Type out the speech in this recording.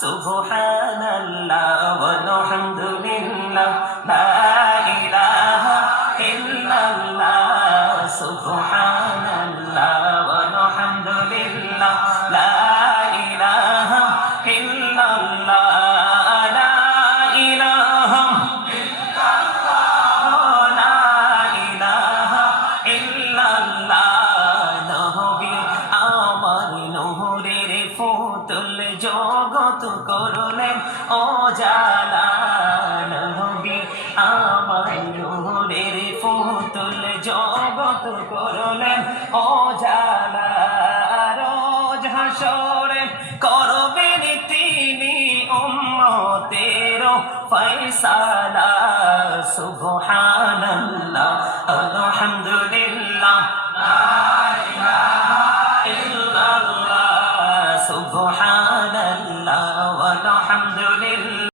সুবহানাল্লাহ ওয়ালহামদুলিল্লাহ লা ইলাহা ইল্লাল্লাহ সুবহানাল্লাহ ওয়ালহামদুলিল্লাহ লা ইলাহা ইল্লাল্লাহ লা ইলাহা লা ইলাহা ইল্লাল্লাহ নবী আমার নূরের ফুতুল জগৎ করলেন ও জালা নবী আমার নূরের ফুতুল জগৎ করলেন ও জালা রোজ হাসরে করবেন তিনি উম্মতের ফয়সালা সুবহানাল্লাহ আলহামদুলিল্লাহ লা ইলাহা ইল্লাল্লাহ সুবহানাল্লাহ ওয়ালহামদুলিল্লাহ